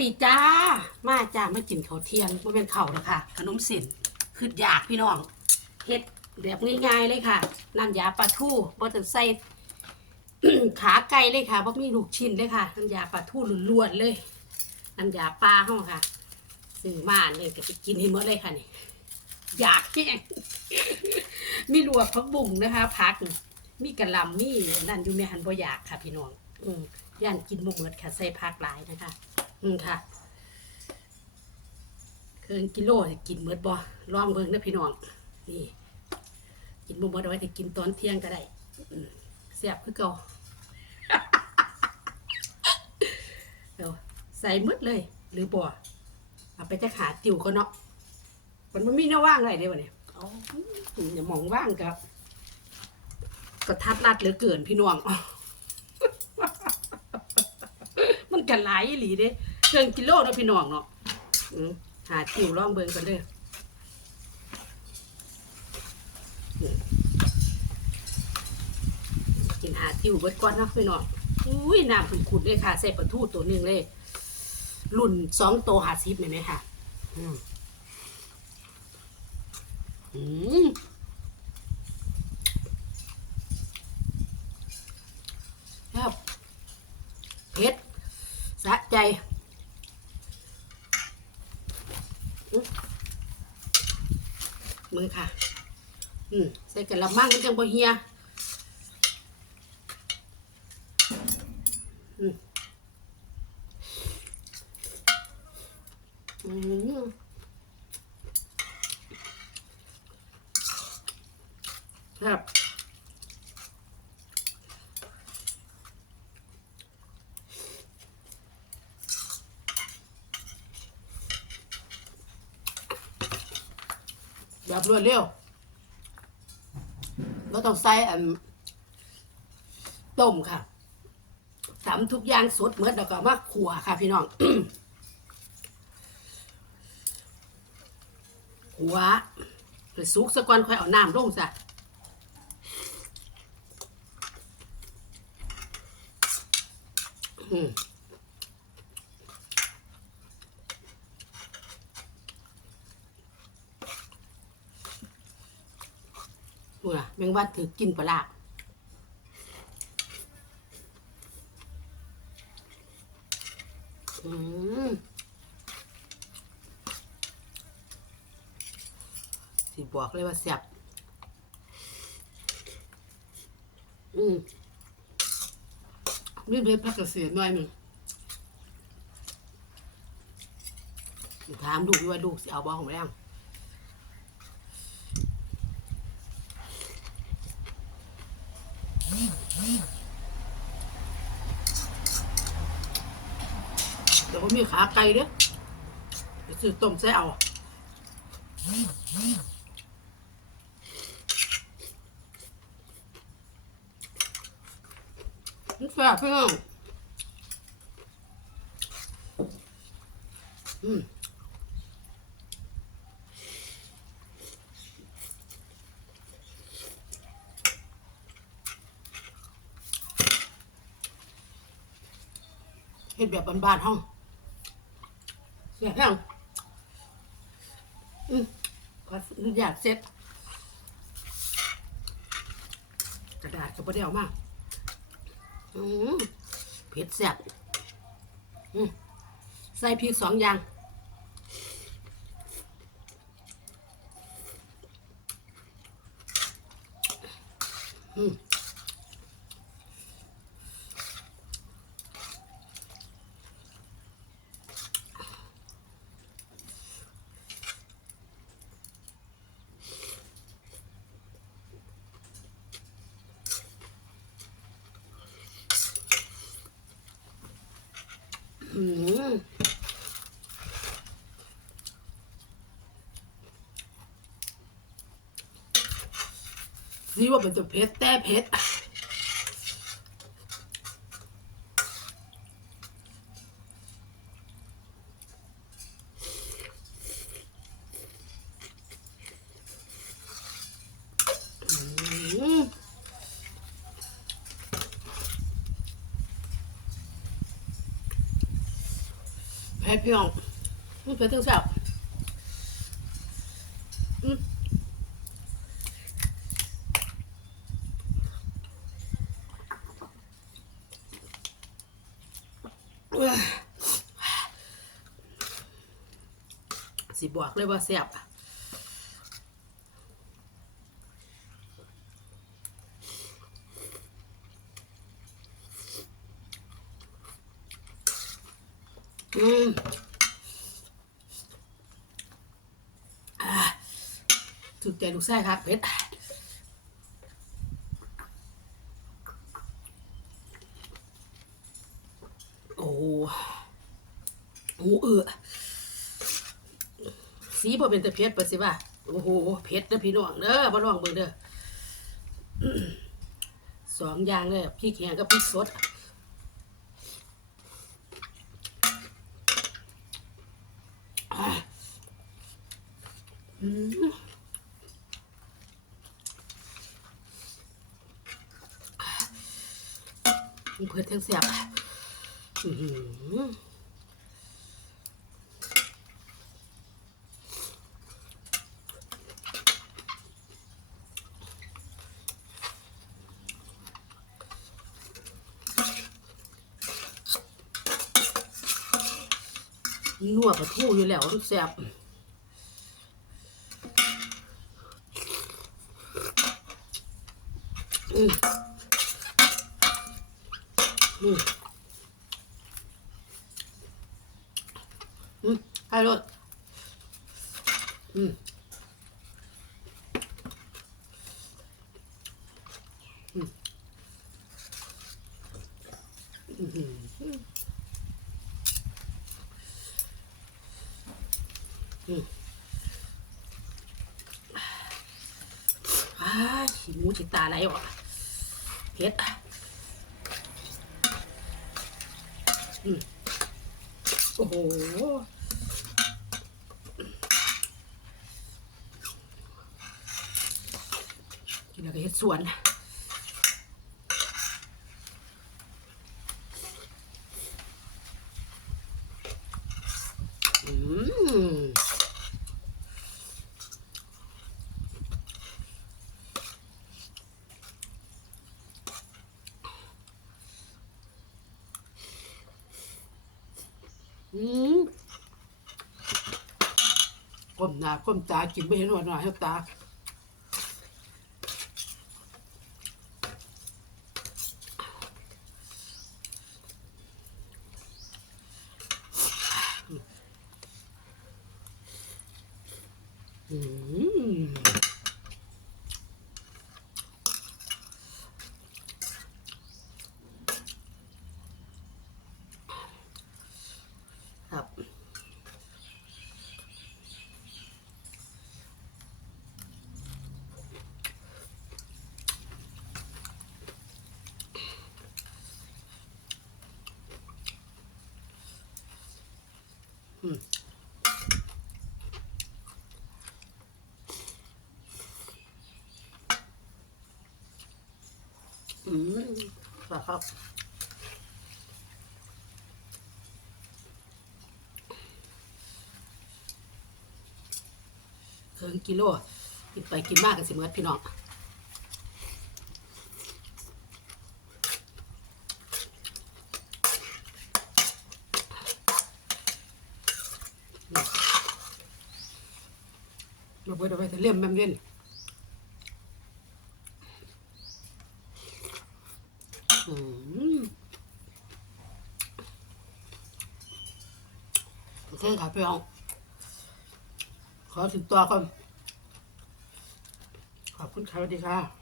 ปีจ้า มาจ้ามากินข้าวเที่ยงว่าเป็นข้าวนะคะขนมเส้นคืออยากพี่น้องเฮ็ดแบบง่ายๆเลยค่ะน้ำยาปลาทูบ่ต้องใส่ขาไก่เลยค่ะบ่มีลูกชิ้นเลยค่ะน้ำยาปลาทูล้วนๆเลยน้ำยาปลาเฮาค่ะซื้อมาเลยก็ไปกินให้หมดเลยค่ะนี่อยากแห้งมีลวกผักบุ้งนะคะผักมีกระลำมีนั่นอยู่ในหันบ่อยากค่ะ พี่น้องอืย่านกินบ่หมดค่ะใส่ผักหลายนะคะ อืมค่ะเคิงกิโลกินเมืดบ่ลองเบิ่งนะพี่น้อง นี่ กินบ่หมดเอาไว้จะกินตอนเที่ยงก็ได้อืมแซ่บคือเก่าเดี๋ยวใส่มืดเลย หรือบ่เอาไปจะขาติวก็เนาะมันไม่มีหน้าว่างอะไรเด้วะเนี่ยเอย่ามองว่างกับก็ทัดรัดเหลือเกินพี่น้อง มันกันหลายอีหลีเด้ เกินกิโลเนาะพี่น้องเนาะหาติวลองเบิงกันเลยอืมกินหาติวเบิดก่อนนะพี่น้องอุ้ยน้ำขุ่นๆเลยค่ะใส่ปลาทูตัวหนึ่งเลย รุ่นสองโตหาซิบเห็นไหมค่ะอืมอืมครับเผ็ดสะใจอื้อ มือค่ะ อืมใส่กระมังมันจังบ่เฮียอืมอืมครับ แบบรวดเร็วก็ต้องใส่อันต้มค่ะตำทุกอย่างสดเหมือนแล้วก็มาขัวค่ะพี่น้องขัวไปสุกสะก่อนค่อยเอาน้ำลงซะอืม เมื่อแมงวันถือกินปลาร้าอืมสิบอกเลยว่าแซ่บอืมมีเบ็ดผักกระเสียหน่อยหนึ่งถามลูกว่าลูกสิเอาบ่ของแร งเดี๋ยวผมมีขาไก่เด้อเดี๋ยวซื้อต้มใส่เอามันแซ่บเพื่อนอืมเห็ดแบบบ้านๆห้อง เสียแห้งอืมออนุญาตเซ็ตกระดาษก็ไม่ได้เอามาอืมเผ็ดแซ่บอืมใส่พริกสองอย่างอืม อืมนี่ว่าเป็นจะเพชรแต่เพชรมแพ ผ็ดพี่น้องมันเผ็ดทั้งแซ่บสิบอกเลยว่าแซ่บอะ ถูกใจลูกไส้ครับเผ็ดโอ้โหโอ้เออสีบ่เป็นแต่เผ็ดเปิดสิว่าโอ้โหเผ็ดเด้อพี่น้องเด้อบ่ลองเบิ่งเด้อสองอย่างเลยพริกแห้งกับพริกสด อืมมัน เพื่อเทั้งเสียบนัวปลาทูอยู่แล้วแซ่บอืม อืมอืมให้รสอืมอืมอื้อหืออืมอ้าหมูจิตตาไหลออกเผ็ดอืม โอ้โหกินอะไรเห็ดสวน อืม อืมก้มหน้าก้มตากินไม่เห็นหัวหน่อยให้ตาอืมครับ อืม ครับเคิงกิโลกินไปกินมากกันสิเมื่อพี่น้องเราไปเอาไปเลี่ยมแม่เล่นอื โอเคครับพี่น้อง ขอถึงตัวก่อน ขอบคุณครับสวัสดีค่ะ